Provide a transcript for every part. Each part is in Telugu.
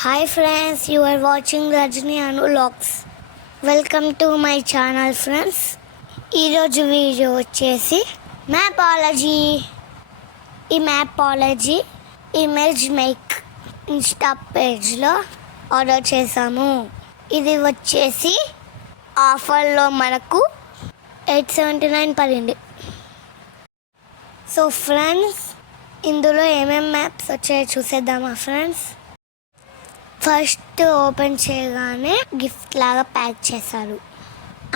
Hi friends, you are watching Rajni Anu Vlogs. Welcome to my channel friends. ఈరోజు వీడియో వచ్చేసి మ్యాపాలజీ. ఈ మ్యాపాలజీ ఇమేజ్ మేక్ ఇన్స్టా పేజ్లో ఆర్డర్ చేసాము. ఇది వచ్చేసి ఆఫర్లో మనకు 879 పడింది. సో ఫ్రెండ్స్, ఇందులో ఏమేమి మ్యాప్స్ వచ్చాయో చూసేద్దామా ఫ్రెండ్స్. ఫస్ట్ ఓపెన్ చేయగానే గిఫ్ట్ లాగా ప్యాక్ చేశారు.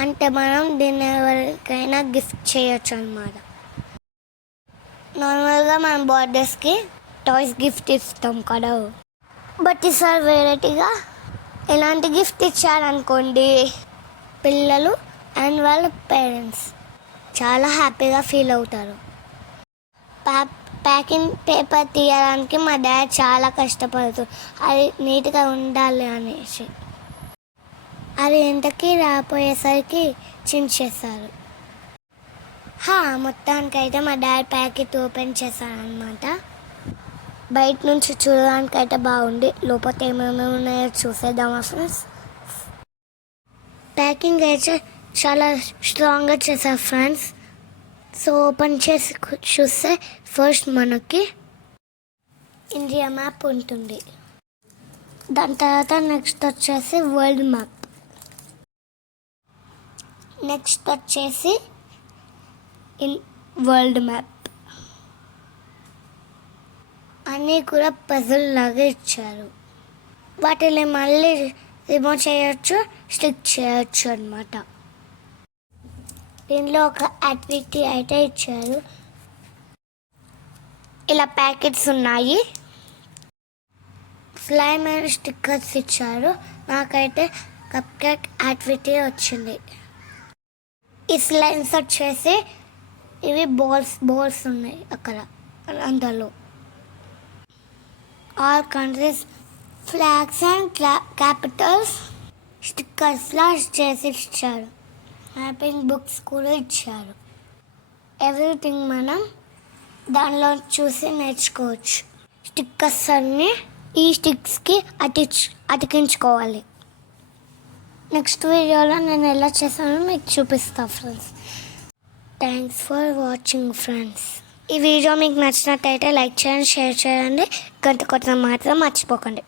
అంటే మనం దీన్ని ఎవరికైనా గిఫ్ట్ చేయొచ్చు అన్నమాట. నార్మల్గా మనం బర్త్డేస్కి టాయ్స్ గిఫ్ట్ ఇస్తాం కదా, బట్ ఈసారి వెరైటీగా ఎలాంటి గిఫ్ట్ ఇచ్చారనుకోండి, పిల్లలు అండ్ వాళ్ళ పేరెంట్స్ చాలా హ్యాపీగా ఫీల్ అవుతారు. ప్యాకింగ్ పేపర్ తీయడానికి మా డాడ్ చాలా కష్టపడుతుంది, అది నీట్గా ఉండాలి అనేసి. అది ఇంతకీ రాపోయేసరికి చించేశారు. మొత్తానికైతే మా డాడ్ ప్యాకెట్ ఓపెన్ చేశారనమాట. బయట నుంచి చూడడానికి అయితే బాగుంది, లోపల ఏమేమి ఉన్నాయో చూసేద్దామా ఫ్రెండ్స్. ప్యాకింగ్ అయితే చాలా స్ట్రాంగ్గా చేశారు ఫ్రెండ్స్. సో ఓపెన్ చేసి చూస్తే ఫస్ట్ మనకి ఇండియా మ్యాప్ ఉంటుంది. దాని తర్వాత నెక్స్ట్ వచ్చేసి వరల్డ్ మ్యాప్, నెక్స్ట్ వచ్చేసి వరల్డ్ మ్యాప్. అన్నీ కూడా పజిల్ లాగా ఇచ్చారు. వాటిని మళ్ళీ రిమూవ్ చేయొచ్చు, స్టిక్ చేయొచ్చు అన్నమాట. దీనిలో ఒక యాక్టివిటీ అయితే ఇచ్చారు. ఇలా ప్యాకెట్స్ ఉన్నాయి. స్లైమ్ అండ్ స్టిక్కర్స్ ఇచ్చారు. నాకైతే కప్ కేక్ యాక్టివిటీ వచ్చింది. ఈ స్లైమ్స్ వచ్చేసి ఇవి బోల్స్ ఉన్నాయి అక్కడ. అందులో all countries flags and capitals స్టిక్కర్స్లా చేసి ఇచ్చారు. మ్యాపింగ్ బుక్స్ కూడా ఇచ్చారు. ఎవ్రీథింగ్ మనం దానిలో చూసి నేర్చుకోవచ్చు. స్టిక్కర్స్ అన్నీ ఈ స్టిక్స్కి అతికించుకోవాలి. నెక్స్ట్ వీడియోలో నేను ఎలా చేశానో మీకు చూపిస్తాను friends. Thanks for watching friends. ఈ వీడియో మీకు నచ్చినట్టయితే లైక్ చేయండి, షేర్ చేయండి, గంట కొట్టడం మాత్రం మర్చిపోకండి.